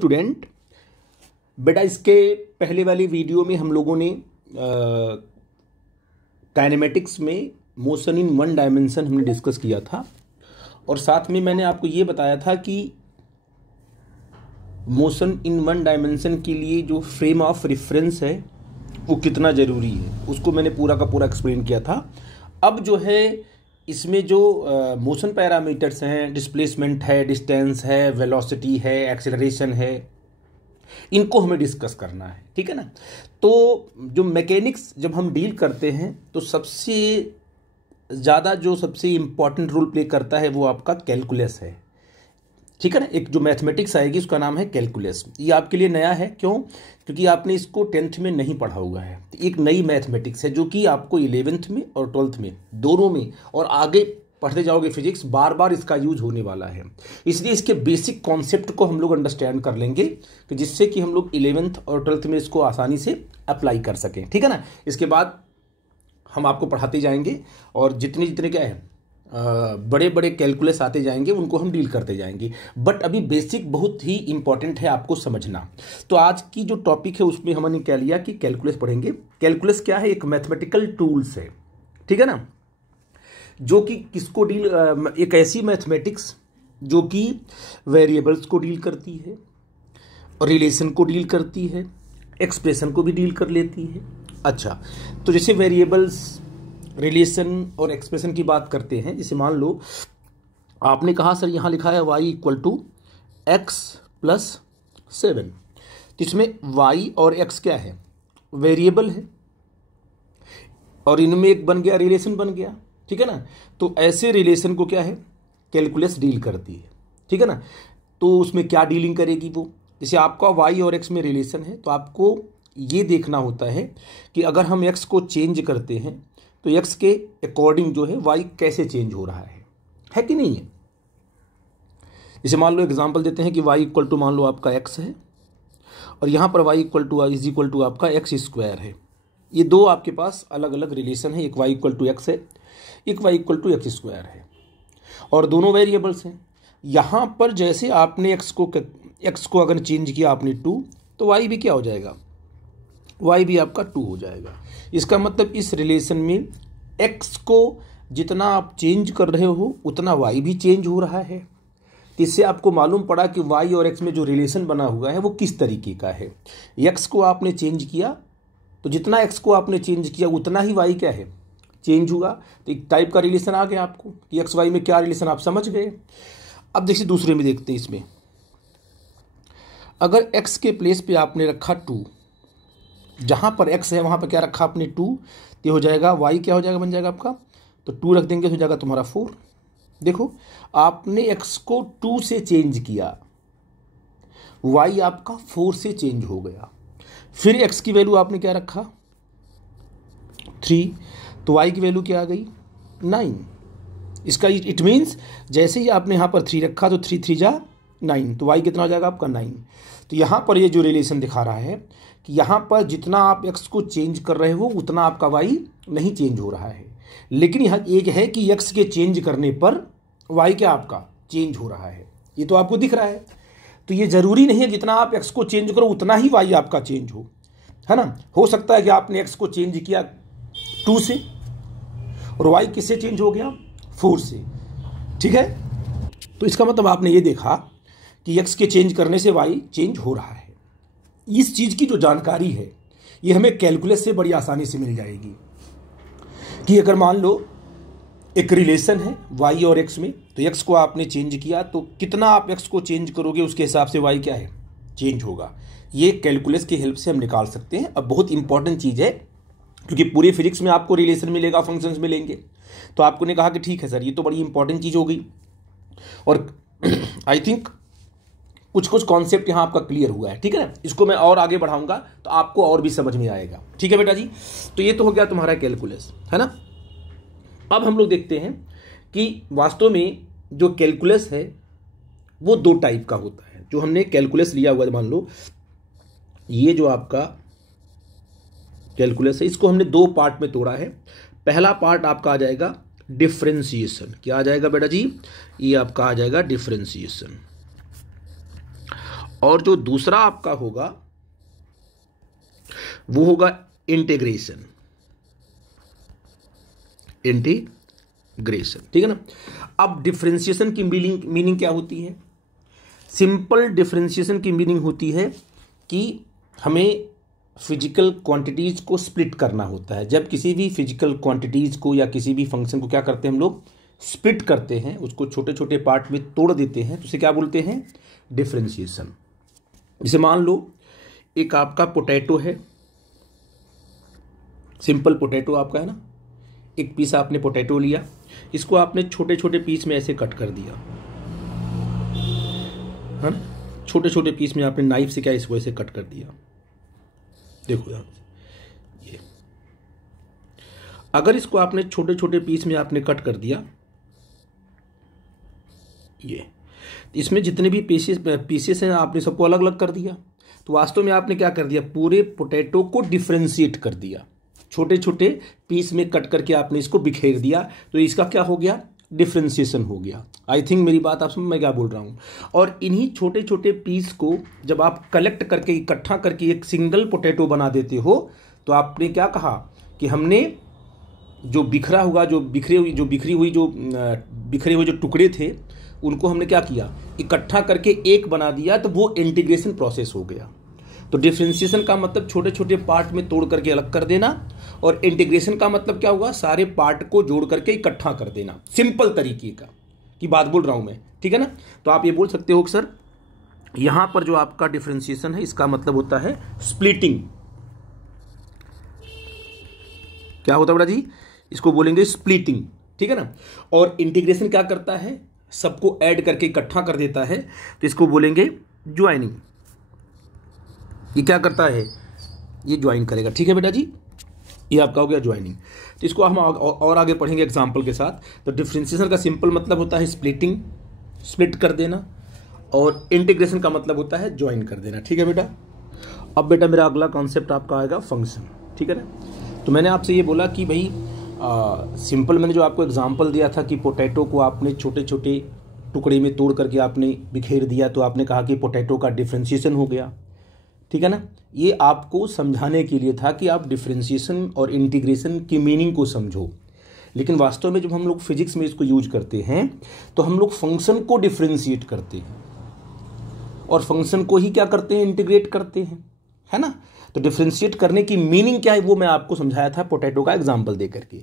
Student, बेटा इसके पहले वाली वीडियो में हम लोगों ने काइनेमेटिक्स में मोशन इन वन डायमेंशन हमने डिस्कस किया था और साथ में मैंने आपको ये बताया था कि मोशन इन वन डायमेंशन के लिए जो फ्रेम ऑफ रेफरेंस है वो कितना ज़रूरी है, उसको मैंने पूरा का पूरा एक्सप्लेन किया था। अब जो है इसमें जो मोशन पैरामीटर्स हैं, डिस्प्लेसमेंट है, डिस्टेंस है, वेलोसिटी है, एक्सेलरेशन है, इनको हमें डिस्कस करना है। ठीक है ना। तो जो मैकेनिक्स जब हम डील करते हैं तो सबसे ज़्यादा जो सबसे इम्पॉर्टेंट रोल प्ले करता है वो आपका कैलकुलस है। ठीक है ना। एक जो मैथमेटिक्स आएगी उसका नाम है कैलकुलस। ये आपके लिए नया है, क्यों? क्योंकि आपने इसको 10th में नहीं पढ़ा हुआ है। तो एक नई मैथमेटिक्स है जो कि आपको 11th में और 12th में दोनों में और आगे पढ़ते जाओगे फिजिक्स, बार बार इसका यूज होने वाला है। इसलिए इसके बेसिक कॉन्सेप्ट को हम लोग अंडरस्टैंड कर लेंगे कि जिससे कि हम लोग 11th और 12th में इसको आसानी से अप्लाई कर सकें। ठीक है ना। इसके बाद हम आपको पढ़ाते जाएंगे और जितने जितने क्या है बड़े बड़े कैलकुलस आते जाएंगे उनको हम डील करते जाएंगे। बट अभी बेसिक बहुत ही इंपॉर्टेंट है आपको समझना। तो आज की जो टॉपिक है उसमें हमने क्या लिया कि कैलकुलस पढ़ेंगे। कैलकुलस क्या है? एक मैथमेटिकल टूल्स है। ठीक है ना। जो कि किसको डील, एक ऐसी मैथमेटिक्स जो कि वेरिएबल्स को डील करती है, रिलेशन को डील करती है, एक्सप्रेशन को भी डील कर लेती है। अच्छा, तो जैसे वेरिएबल्स, रिलेशन और एक्सप्रेशन की बात करते हैं, जैसे मान लो आपने कहा सर यहाँ लिखा है y equal to x plus 7। तो इसमें y और x क्या है? वेरिएबल है और इनमें एक बन गया रिलेशन बन गया। ठीक है ना। तो ऐसे रिलेशन को क्या है? कैलकुलस डील करती है। ठीक है ना। तो उसमें क्या डीलिंग करेगी वो? जैसे आपका y और x में रिलेशन है तो आपको ये देखना होता है कि अगर हम x को चेंज करते हैं तो x के अकॉर्डिंग जो है y कैसे चेंज हो रहा है कि नहीं है। जैसे मान लो एग्जांपल देते हैं कि y इक्वल टू मान लो आपका x है और यहाँ पर y equal to is equal to आपका x स्क्वायर है। ये दो आपके पास अलग अलग रिलेशन है, एक y इक्वल टू x है, एक y equal to x square है और दोनों वेरिएबल्स हैं। यहाँ पर जैसे आपने x को अगर चेंज किया आपने 2, तो y भी क्या हो जाएगा? y भी आपका 2 हो जाएगा। इसका मतलब इस रिलेशन में x को जितना आप चेंज कर रहे हो उतना y भी चेंज हो रहा है। इससे आपको मालूम पड़ा कि y और x में जो रिलेशन बना हुआ है वो किस तरीके का है। x को आपने चेंज किया तो जितना x को आपने चेंज किया उतना ही y क्या है? चेंज हुआ। तो एक टाइप का रिलेशन आ गया आपको कि एक्स वाई में क्या रिलेशन आप समझ गए। अब देखिए दूसरे में देखते हैं। इसमें अगर x के प्लेस पे आपने रखा 2, जहाँ पर x है वहाँ पर क्या रखा आपने 2, तो हो जाएगा y क्या हो जाएगा, बन जाएगा आपका, तो 2 रख देंगे तो हो जाएगा तुम्हारा 4। देखो आपने x को 2 से चेंज किया, y आपका 4 से चेंज हो गया। फिर x की वैल्यू आपने क्या रखा 3, तो y की वैल्यू क्या आ गई 9। इसका इट मीन्स जैसे ही आपने यहाँ पर 3 रखा तो 3 3 जा 9, तो y कितना हो जाएगा आपका 9। तो यहाँ पर ये जो रिलेशन दिखा रहा है कि यहाँ पर जितना आप x को चेंज कर रहे हो उतना आपका y नहीं चेंज हो रहा है। लेकिन यहाँ एक है कि x के चेंज करने पर y क्या आपका चेंज हो रहा है, ये तो आपको दिख रहा है। तो ये ज़रूरी नहीं है जितना आप x को चेंज करो उतना ही y आपका चेंज हो, है ना। हो सकता है कि आपने x को चेंज किया 2 से और y किससे चेंज हो गया 4 से। ठीक है। तो इसका मतलब आपने ये देखा कि x के चेंज करने से y चेंज हो रहा है। इस चीज़ की जो जानकारी है ये हमें कैलकुलस से बड़ी आसानी से मिल जाएगी कि अगर मान लो एक रिलेशन है y और x में, तो x को आपने चेंज किया तो कितना आप x को चेंज करोगे उसके हिसाब से y क्या है चेंज होगा। ये कैलकुलस की हेल्प से हम निकाल सकते हैं। अब बहुत इंपॉर्टेंट चीज़ है क्योंकि पूरे फिजिक्स में आपको रिलेशन मिलेगा, फंक्शंस मिलेंगे। तो आपको ने कहा कि ठीक है सर ये तो बड़ी इंपॉर्टेंट चीज़ हो गई और आई थिंक कुछ कुछ कॉन्सेप्ट यहाँ आपका क्लियर हुआ है। ठीक है ना। इसको मैं और आगे बढ़ाऊंगा तो आपको और भी समझ में आएगा। ठीक है बेटा जी। तो ये तो हो गया तुम्हारा कैलकुलस, है ना। अब हम लोग देखते हैं कि वास्तव में जो कैलकुलस है वो 2 टाइप का होता है। जो हमने कैलकुलस लिया हुआ है, मान लो ये जो आपका कैलकुलस है इसको हमने 2 पार्ट में तोड़ा है। पहला पार्ट आपका आ जाएगा डिफरेंशिएशन। क्या आ जाएगा बेटा जी? ये आपका आ जाएगा डिफरेंशिएशन। और जो दूसरा आपका होगा वो होगा इंटीग्रेशन। इंटीग्रेशन, ठीक है ना। अब डिफरेंशिएशन की मीनिंग क्या होती है? सिंपल डिफरेंशिएशन की मीनिंग होती है कि हमें फिजिकल क्वांटिटीज को स्प्लिट करना होता है। जब किसी भी फिजिकल क्वांटिटीज को या किसी भी फंक्शन को क्या करते हैं हम लोग, स्प्लिट करते हैं, उसको छोटे छोटे पार्ट में तोड़ देते हैं, तो उसे क्या बोलते हैं? डिफरेंशिएशन। जैसे मान लो एक आपका पोटैटो है, सिंपल पोटैटो आपका है ना, एक पीस आपने पोटैटो लिया, इसको आपने छोटे छोटे पीस में ऐसे कट कर दिया है ना, छोटे छोटे पीस में आपने नाइफ से क्या इसको ऐसे कट कर दिया। देखो यार, ये अगर इसको आपने छोटे छोटे पीस में आपने कट कर दिया, ये इसमें जितने भी पीसेस हैं आपने सबको अलग अलग कर दिया, तो वास्तव में आपने क्या कर दिया? पूरे पोटैटो को डिफरेंशिएट कर दिया, छोटे छोटे पीस में कट करके आपने इसको बिखेर दिया, तो इसका क्या हो गया? डिफरेंशिएशन हो गया। आई थिंक मेरी बात आप समझ मैं क्या बोल रहा हूँ। और इन्हीं छोटे छोटे पीस को जब आप कलेक्ट करके इकट्ठा करके एक सिंगल पोटैटो बना देते हो, तो आपने क्या कहा कि हमने जो बिखरे हुए जो टुकड़े थे उनको हमने क्या किया? इकट्ठा करके एक बना दिया, तो वो इंटीग्रेशन प्रोसेस हो गया। तो डिफरेंशिएशन का मतलब छोटे छोटे पार्ट में तोड़ करके अलग कर देना, और इंटीग्रेशन का मतलब क्या हुआ? सारे पार्ट को जोड़ करके इकट्ठा कर देना। सिंपल तरीके का की बात बोल रहा हूं मैं, ठीक है ना। तो आप ये बोल सकते हो कि सर यहां पर जो आपका डिफरेंशिएशन है इसका मतलब होता है स्प्लिटिंग। क्या होता है बेटा जी? इसको बोलेंगे स्प्लिटिंग, ठीक है ना। और इंटीग्रेशन क्या करता है? सबको ऐड करके इकट्ठा कर देता है, तो इसको बोलेंगे ज्वाइनिंग। ये क्या करता है? ये ज्वाइन करेगा, ठीक है बेटा जी। ये आपका हो गया ज्वाइनिंग। तो इसको हम और आगे पढ़ेंगे एग्जांपल के साथ। तो डिफरेंशिएशन का सिंपल मतलब होता है स्प्लिटिंग, स्प्लिट कर देना, और इंटीग्रेशन का मतलब होता है ज्वाइन कर देना, ठीक है बेटा। अब बेटा मेरा अगला कॉन्सेप्ट आपका आएगा फंक्शन, ठीक है ना। तो मैंने आपसे ये बोला कि भाई सिंपल मैंने जो आपको एग्जांपल दिया था कि पोटैटो को आपने छोटे छोटे टुकड़े में तोड़ करके आपने बिखेर दिया, तो आपने कहा कि पोटैटो का डिफरेंशिएशन हो गया, ठीक है ना। ये आपको समझाने के लिए था कि आप डिफरेंशिएशन और इंटीग्रेशन की मीनिंग को समझो। लेकिन वास्तव में जब हम लोग फिजिक्स में इसको यूज करते हैं तो हम लोग फंक्शन को डिफरेंशिएट करते हैं और फंक्शन को ही क्या करते हैं? इंटीग्रेट करते हैं, है ना। तो डिफरेंशिएट करने की मीनिंग क्या है वो मैं आपको समझाया था पोटैटो का एग्जाम्पल दे करके।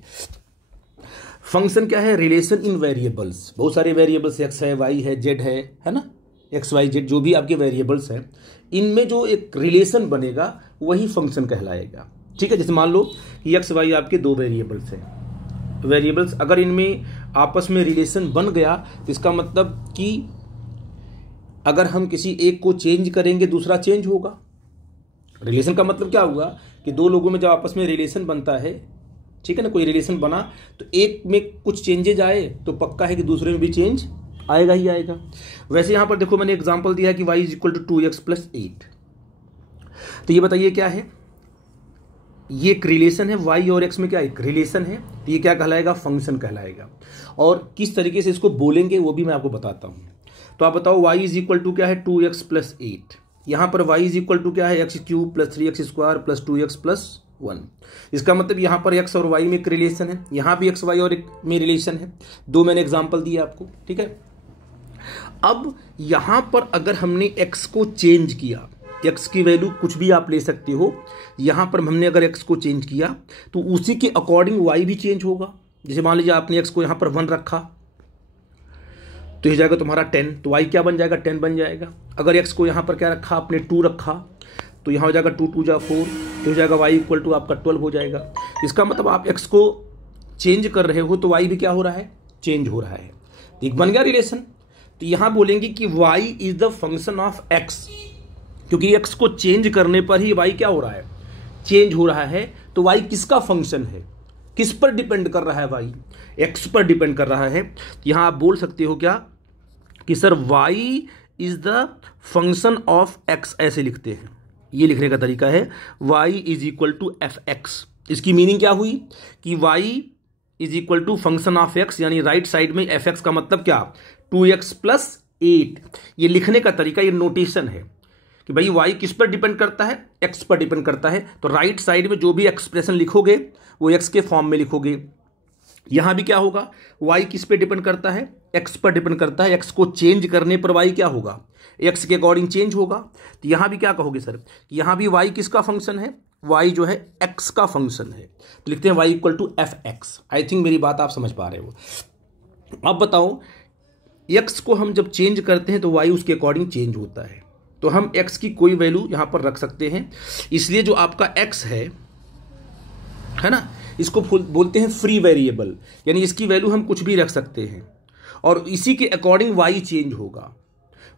फंक्शन क्या है? Relation in variables. बहुत सारे वेरिएबल्स एक्स है, वाई है, जेड है ना, एक्स वाई जेड जो भी आपके वेरिएबल्स हैं, इनमें जो एक रिलेशन बनेगा वही फंक्शन कहलाएगा, ठीक है। जैसे मान लो कि एक्स वाई आपके दो वेरिएबल्स हैं। वेरिएबल्स अगर इनमें आपस में रिलेशन बन गया तो इसका मतलब कि अगर हम किसी एक को चेंज करेंगे दूसरा चेंज होगा। रिलेशन का मतलब क्या हुआ कि दो लोगों में जब आपस में रिलेशन बनता है, ठीक है ना, कोई रिलेशन बना तो एक में कुछ चेंजेज आए तो पक्का है कि दूसरे में भी चेंज आएगा ही आएगा। वैसे यहां पर देखो मैंने एग्जांपल दिया है कि y = 2x + 8। तो ये बताइए क्या है? ये एक रिलेशन है, y और x में क्या एक रिलेशन है, तो ये क्या कहलाएगा? फंक्शन कहलाएगा। और किस तरीके से इसको बोलेंगे वो भी मैं आपको बताता हूं। तो आप बताओ y = क्या है? 2x + 8। यहां पर y = क्या है? x³ + 3x² + 2x + 1। इसका मतलब यहां पर x और y में एक रिलेशन है, यहां भी x y और एक में रिलेशन है। दो मैंने एग्जांपल दिए आपको, ठीक है। अब यहां पर अगर हमने x को चेंज किया, x की वैल्यू कुछ भी आप ले सकते हो, यहां पर हमने अगर x को चेंज किया तो उसी के अकॉर्डिंग y भी चेंज होगा। जैसे मान लीजिए आपने x को यहां पर 1 रखा तो ये जाएगा तुम्हारा 10, तो y क्या बन जाएगा? 10 बन जाएगा। अगर x को यहां पर क्या रखा आपने? 2 रखा, तो यहां हो जाएगा 2 × 2 = 4, तो हो जाएगा y = आपका 12 हो जाएगा। इसका मतलब आप x को चेंज कर रहे हो तो y भी क्या हो रहा है? चेंज हो रहा है। एक बन गया रिलेशन। तो यहां बोलेंगे कि y is the function of x, क्योंकि x को चेंज करने पर ही y क्या हो रहा है? चेंज हो रहा है। तो y किसका फंक्शन है? किस पर डिपेंड कर रहा है? y x पर डिपेंड कर रहा है। यहां आप बोल सकते हो क्या कि sir y is the function of x, ऐसे लिखते हैं। ये लिखने का तरीका है y = fx। इसकी मीनिंग क्या हुई कि y = फंक्शन ऑफ x, यानी राइट साइड में fx का मतलब क्या? 2x + 8। ये लिखने का तरीका, ये नोटेशन है कि भाई y किस पर डिपेंड करता है, x पर डिपेंड करता है, तो राइट साइड में जो भी एक्सप्रेशन लिखोगे वो x के फॉर्म में लिखोगे। यहां भी क्या होगा, y किस पे डिपेंड करता है, x पर डिपेंड करता है, x को चेंज करने पर y क्या होगा, x के अकॉर्डिंग चेंज होगा। तो यहां भी क्या कहोगे सर, यहां भी y किसका फंक्शन है, y जो है x का फंक्शन है, तो लिखते हैं y equal to f x. I think मेरी बात आप समझ पा रहे हो। अब बताओ, x को हम जब चेंज करते हैं तो y उसके अकॉर्डिंग चेंज होता है, तो हम x की कोई वैल्यू यहां पर रख सकते हैं। इसलिए जो आपका x है ना, इसको बोलते हैं फ्री वेरिएबल, यानी इसकी वैल्यू हम कुछ भी रख सकते हैं और इसी के अकॉर्डिंग y चेंज होगा।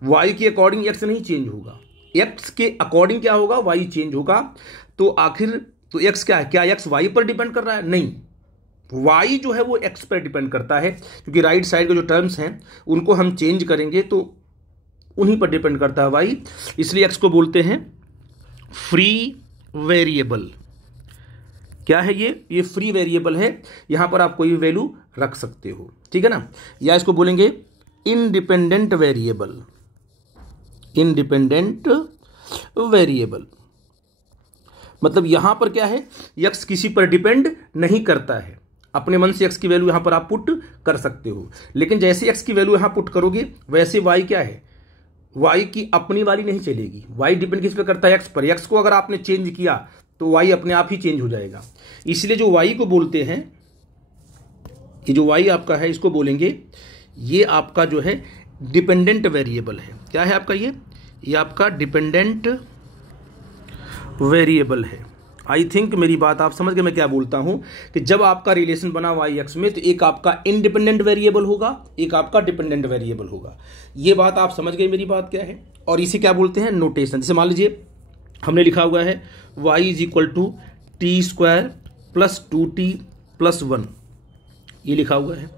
y के अकॉर्डिंग x नहीं चेंज होगा, x के अकॉर्डिंग क्या होगा, y चेंज होगा। तो आखिर तो x क्या है, क्या x y पर डिपेंड कर रहा है, नहीं, y जो है वो x पर डिपेंड करता है, क्योंकि राइट साइड के जो टर्म्स हैं उनको हम चेंज करेंगे तो उन्हीं पर डिपेंड करता है y, इसलिए x को बोलते हैं फ्री वेरिएबल। क्या है ये फ्री वेरिएबल है, यहां पर आप कोई भी वैल्यू रख सकते हो, ठीक है ना। या इसको बोलेंगे इंडिपेंडेंट वेरिएबल, इंडिपेंडेंट वेरिएबल मतलब यहां पर क्या है, x किसी पर डिपेंड नहीं करता है, अपने मन से x की वैल्यू यहां पर आप पुट कर सकते हो, लेकिन जैसे x की वैल्यू यहां पुट करोगे वैसे y क्या है, y की अपनी वाली नहीं चलेगी, y डिपेंड किस पे करता है, x पर। x को अगर आपने चेंज किया तो y अपने आप ही चेंज हो जाएगा। इसलिए जो y को बोलते हैं, ये जो y आपका है इसको बोलेंगे, ये आपका जो है डिपेंडेंट वेरिएबल है। क्या है आपका ये आपका डिपेंडेंट वेरिएबल है। आई थिंक मेरी बात आप समझ गए मैं क्या बोलता हूं, कि जब आपका रिलेशन बना y x में तो एक आपका इंडिपेंडेंट वेरिएबल होगा, एक आपका डिपेंडेंट वेरिएबल होगा। ये बात आप समझ गए मेरी बात क्या है। और इसे क्या बोलते हैं, नोटेशन। जैसे मान लीजिए हमने लिखा हुआ है y is equal to t square plus 2t plus 1, ये लिखा हुआ है।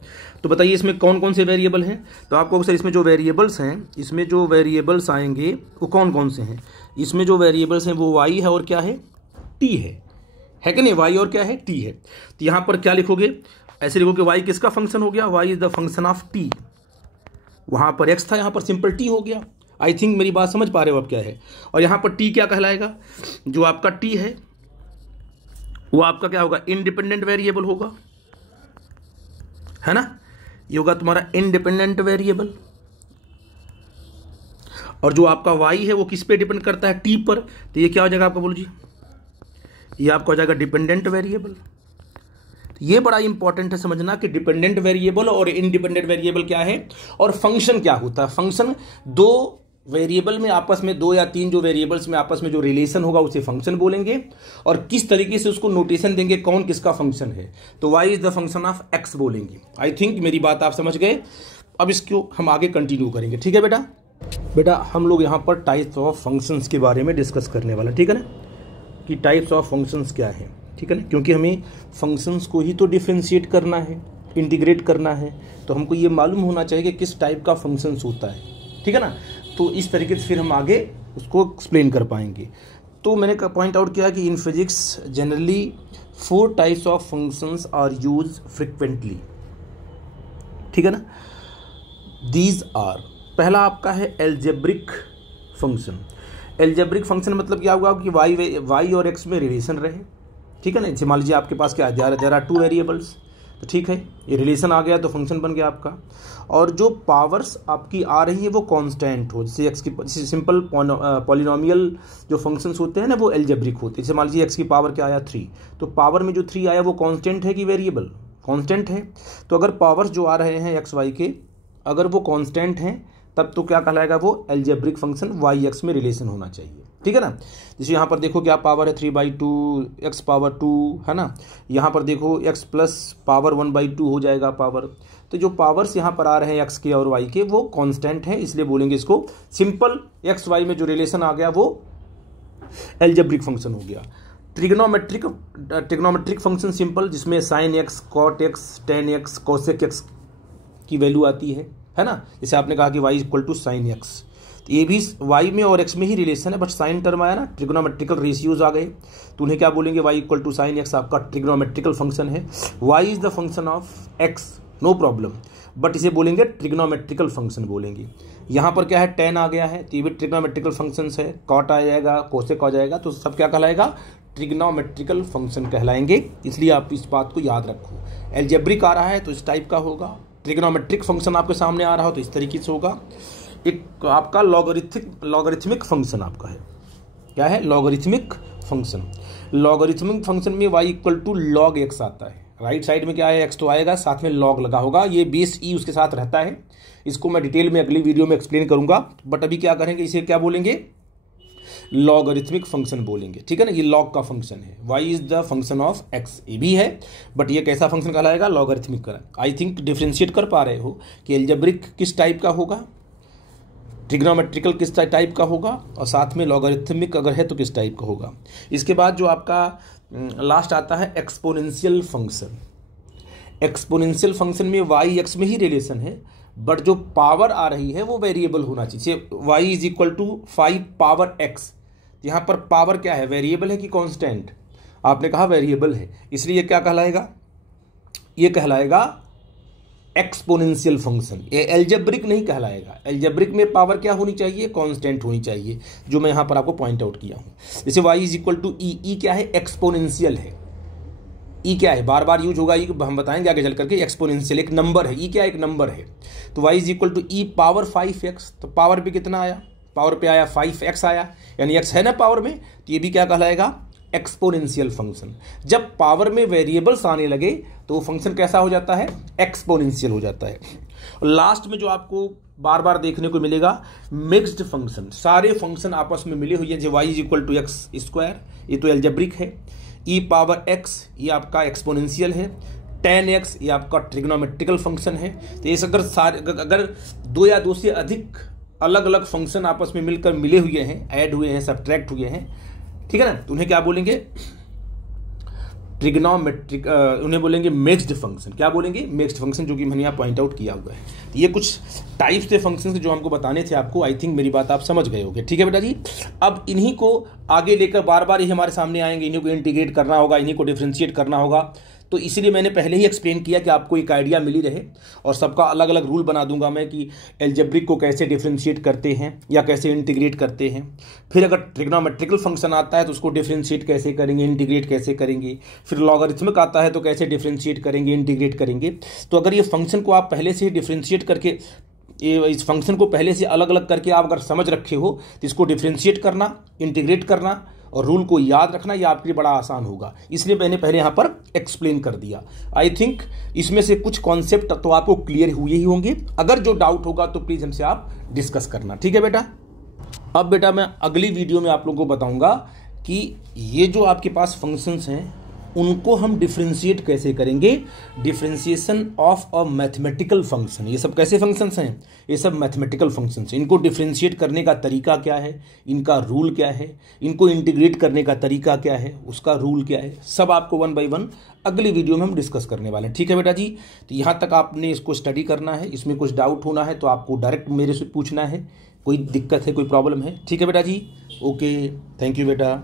तो बताइए इसमें कौन कौन से वेरिएबल हैं, तो आपको सर इसमें जो वेरिएबल्स हैं, इसमें जो वेरिएबल्स आएंगे वो कौन कौन से हैं, इसमें जो वेरिएबल्स हैं वो y है और क्या है, t है कि नहीं, y और क्या है, t है। तो यहाँ पर क्या लिखोगे, ऐसे लिखोगे y किसका फंक्शन हो गया, y is the function of t, वहाँ पर x था यहाँ पर सिंपल t हो गया। आई थिंक मेरी बात समझ पा रहे हो आप क्या है। और यहाँ पर t क्या कहलाएगा, जो आपका t है वो आपका क्या होगा, इंडिपेंडेंट वेरिएबल होगा, है ना, ये होगा तुम्हारा इंडिपेंडेंट वेरिएबल। और जो आपका y है वो किस पे डिपेंड करता है, t पर, तो ये क्या हो जाएगा आपका, बोलो जी, ये आपका हो जाएगा डिपेंडेंट वेरिएबल। ये बड़ा इंपॉर्टेंट है समझना कि डिपेंडेंट वेरिएबल और इंडिपेंडेंट वेरिएबल क्या है और फंक्शन क्या होता है। फंक्शन दो वेरिएबल में आपस में, दो या तीन जो वेरिएबल्स में आपस में जो रिलेशन होगा उसे फंक्शन बोलेंगे, और किस तरीके से उसको नोटेशन देंगे कौन किसका फंक्शन है, तो y is the function of x बोलेंगे। आई थिंक मेरी बात आप समझ गए। अब इसको हम आगे कंटिन्यू करेंगे, ठीक है बेटा हम लोग यहाँ पर टाइप्स ऑफ फंक्शंस के बारे में डिस्कस करने वाला, ठीक है ना, कि टाइप्स ऑफ फंक्शंस क्या है, ठीक है ना, क्योंकि हमें फंक्शंस को ही तो डिफ्रेंशिएट करना है, इंटीग्रेट करना है, तो हमको ये मालूम होना चाहिए कि किस टाइप का फंक्शंस होता है, ठीक है ना। तो इस तरीके से फिर हम आगे उसको एक्सप्लेन कर पाएंगे। तो मैंने पॉइंट आउट किया कि in physics generally 4 types of functions are use frequently, ठीक है ना। दीज आर, पहला आपका है एल्जेब्रिक फंक्शन। एल्जेब्रिक फंक्शन मतलब क्या हुआ कि y और x में रिलेशन रहे, ठीक है ना। जैसे मान लीजिए आपके पास क्या है, देयर आर 2 वेरिएबल्स, तो ठीक है, ये रिलेशन आ गया तो फंक्शन बन गया आपका। और जो पावर्स आपकी आ रही है वो कांस्टेंट हो, जैसे x की सिंपल पॉलिनोमियल जो फंक्शंस होते हैं ना वो एल्जेब्रिक होते हैं। जैसे मान लीजिए x की पावर क्या आया 3, तो पावर में जो 3 आया वो कांस्टेंट है कि वेरिएबल, कांस्टेंट है। तो अगर पावर्स जो आ रहे हैं x y के अगर वो कांस्टेंट हैं तब तो क्या कहलाएगा, वो एल्जेब्रिक फंक्शन y x में रिलेशन होना चाहिए, ठीक है ना। जैसे यहाँ पर देखो क्या पावर है 3/2 x पावर 2, है ना। यहाँ पर देखो x प्लस पावर 1/2 हो जाएगा पावर। तो जो पावर्स यहाँ पर आ रहे हैं x के और y के वो कांस्टेंट हैं, इसलिए बोलेंगे इसको सिंपल x y में जो रिलेशन आ गया वो एल्जेब्रिक फंक्शन हो गया। ट्रिग्नोमेट्रिक फंक्शन सिंपल, जिसमें sin x, cot x, tan x, cosec x की वैल्यू आती है ना। जैसे आपने कहा कि y equal to sine x, तो ये भी y में और x में ही रिलेशन है, बट साइन टर्म आया ना, ट्रिग्नोमेट्रिकल रेशियोज आ गए, तो उन्हें क्या बोलेंगे, y equal to sine x आपका ट्रिग्नोमेट्रिकल फंक्शन है। y is the function of x, no problem. But इसे बोलेंगे ट्रिग्नोमेट्रिकल फंक्शन बोलेंगे। यहाँ पर क्या है, tan आ गया है तो ये भी ट्रिग्नोमेट्रिकल फंक्शन है, cot आ जाएगा, कोसेक आ जाएगा, तो सब क्या कहलाएगा, ट्रिग्नोमेट्रिकल फंक्शन कहलाएंगे। इसलिए आप इस बात को याद रखो। एल्जेब्रिक आ रहा है तो इस टाइप का होगा, ट्रिग्नोमेट्रिक फंक्शन आपके सामने आ रहा हो तो इस तरीके से होगा। एक आपका लॉगरिथमिक फंक्शन आपका है, क्या है, लॉगरिथमिक फंक्शन। लॉगरिथमिक फंक्शन में y equal to log x आता है, राइट साइड में क्या है, x तो आएगा, साथ में log लगा होगा, ये बेस e उसके साथ रहता है। इसको मैं डिटेल में अगली वीडियो में एक्सप्लेन करूंगा, बट अभी क्या करेंगे, इसे क्या बोलेंगे, लॉगरिथमिक फंक्शन बोलेंगे, ठीक है ना। ये लॉग का फंक्शन है, y is the function of x, ये भी है, बट ये कैसा फंक्शन कहलाएगा, लॉगरिथमिक का। आई थिंक डिफ्रेंशिएट कर पा रहे हो कि एल्जेब्रिक किस टाइप का होगा, ट्रिग्नोमेट्रिकल किस टाइप का होगा, और साथ में लॉगरिथमिक अगर है तो किस टाइप का होगा। इसके बाद जो आपका लास्ट आता है एक्सपोनेंशियल फंक्शन। एक्सपोनेंशियल फंक्शन में y x में ही रिलेशन है, बट जो पावर आ रही है वो वेरिएबल होना चाहिए। y is equal to 5 power x, यहाँ पर पावर क्या है, वेरिएबल है कि कांस्टेंट, आपने कहा वेरिएबल है, इसलिए क्या कहलाएगा, ये कहलाएगा एक्सपोनेंशियल फंक्शन। ये एल्जेब्रिक नहीं कहलाएगा। एल्जेब्रिक में पावर क्या होनी चाहिए, कांस्टेंट होनी चाहिए, जो मैं यहाँ पर आपको पॉइंट आउट किया हूँ। जैसे y इज इक्वल टू ई क्या है, एक्सपोनेंशियल है, ई क्या है, बार बार यूज होगा, ई हम बताएंगे आगे चल करके, एक्सपोनेंशियल एक नंबर है, ई क्या एक नंबर है। तो y is equal to e power 5x, तो पावर पे कितना आया, पावर पे आया 5x आया, यानी x है ना पावर में, तो ये भी क्या कहलाएगा, एक्सपोनेंशियल फंक्शन। जब पावर में वेरिएबल्स आने लगे तो वो फंक्शन कैसा हो जाता है, एक्सपोनेंशियल हो जाता है। और लास्ट में जो आपको बार बार देखने को मिलेगा, मिक्स्ड फंक्शन, सारे फंक्शन आपस में मिले हुए हैं। जो y is equal to x square, ये तो एल्जेब्रिक है, ई पावर x ये आपका एक्सपोनेंशियल है, tan x ये आपका ट्रिग्नोमेट्रिकल फंक्शन है। तो ये अगर दो या दो से अधिक अलग अलग फंक्शन आपस में मिलकर मिले हुए हैं, ऐड हुए हैं, सब्ट्रैक्ट हुए हैं, ठीक है ना, तो उन्हें क्या बोलेंगे, ट्रिग्नोमेट्रिक, उन्हें बोलेंगे मिक्स्ड फंक्शन। क्या बोलेंगे, मिक्स्ड फंक्शन, जो कि मैंने यहाँ पॉइंट आउट किया हुआ है। तो ये कुछ टाइप्स के फंक्शंस जो हमको बताने थे आपको, आई थिंक मेरी बात आप समझ गए होंगे, ठीक है बेटा जी। अब इन्हीं को आगे लेकर बार बार ये हमारे सामने आएंगे, इन्हीं को इंटीग्रेट करना होगा, इन्हीं को डिफ्रेंशिएट करना होगा। तो इसीलिए मैंने पहले ही एक्सप्लेन किया कि आपको एक आइडिया मिली रहे, और सबका अलग अलग रूल बना दूंगा मैं कि एल्जेब्रिक को कैसे डिफ्रेंशिएट करते हैं या कैसे इंटीग्रेट करते हैं। फिर अगर ट्रिग्नोमेट्रिकल फंक्शन आता है तो उसको डिफ्रेंशिएट कैसे करेंगे, इंटीग्रेट कैसे करेंगे। फिर लॉगरिथमिक आता है तो कैसे डिफ्रेंशिएट करेंगे, इंटीग्रेट करेंगे। तो अगर ये फंक्शन को आप पहले से ही डिफ्रेंशिएट करके, इस फंक्शन को पहले से अलग अलग करके आप अगर समझ रखे हो तो इसको डिफ्रेंशिएट करना, इंटीग्रेट करना और रूल को याद रखना, यह आपके लिए बड़ा आसान होगा। इसलिए मैंने पहले यहाँ पर एक्सप्लेन कर दिया। आई थिंक इसमें से कुछ कॉन्सेप्ट तो आपको क्लियर हुए ही होंगे। अगर जो डाउट होगा तो प्लीज़ हमसे आप डिस्कस करना, ठीक है बेटा। अब बेटा मैं अगली वीडियो में आप लोगों को बताऊंगा कि ये जो आपके पास फंक्शंस हैं उनको हम डिफ्रेंशिएट कैसे करेंगे, differentiation of a mathematical function. ये सब कैसे फंक्शंस हैं, ये सब मैथमेटिकल फंक्शंस हैं। इनको डिफ्रेंशिएट करने का तरीका क्या है, इनका रूल क्या है, इनको इंटीग्रेट करने का तरीका क्या है, उसका रूल क्या है, सब आपको 1 बाय 1 अगली वीडियो में हम डिस्कस करने वाले हैं, ठीक है बेटा जी। तो यहाँ तक आपने इसको स्टडी करना है, इसमें कुछ डाउट होना है तो आपको डायरेक्ट मेरे से पूछना है, कोई दिक्कत है, कोई प्रॉब्लम है, ठीक है बेटा जी। ओके, थैंक यू बेटा।